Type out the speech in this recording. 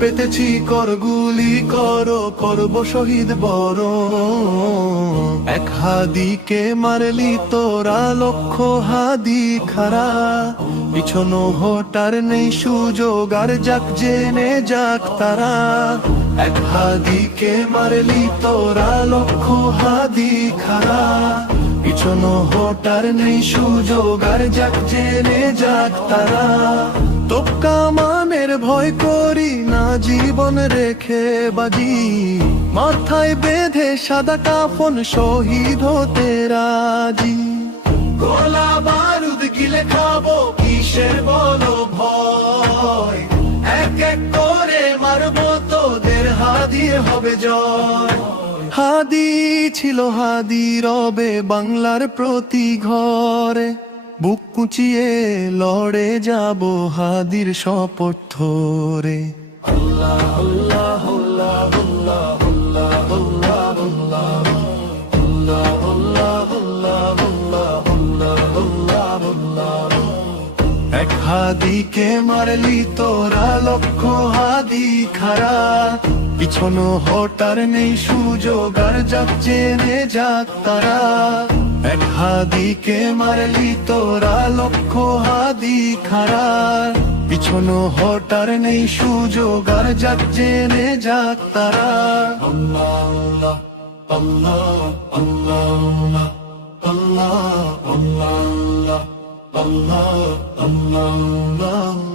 পেতেছি করগুলি কর করব শহীদ বড় এক হাদিকে মারলি তোরা লক্ষ হাদি খারা পিছনো হটার নেই সুযোগ আর যাক জেনে যাক তারা এক হাদিকে মারলি তোরা লক্ষ হাদি খারা পিছনো হটার নেই সুযোগ আর যাক জেনে যাক তারা তোপকা ভয় করি না জীবন রেখে বাজি মাথায় বেঁধে সাদা কাফন শহীদ হতে রাজি গোলা বারুদ গিলে খাবো কিসের বলো ভয় এক এক করে মারবো তোদের হাদিয়ে হবে জয় হাদি ছিল হাদি রবে বাংলার প্রতি ঘরে বুক কুচিয়ে লড়ে যাব হাদির শপথ ধরে এক হাদিকে মারলি তোরা লক্ষ হাদি খারা পিছনো হটার নেই সুযোগ আর যাচ্ছে রে যাক তারা এক হাদিকে মারলি তোরা লক্ষ হাদি খারার পিছনো হটার নেই সুযোগ আর যাক জেনে যাক তারা আল্লাহ আল্লাহ আল্লাহ আল্লাহ আল্লাহ আল্লাহ আল্লাহ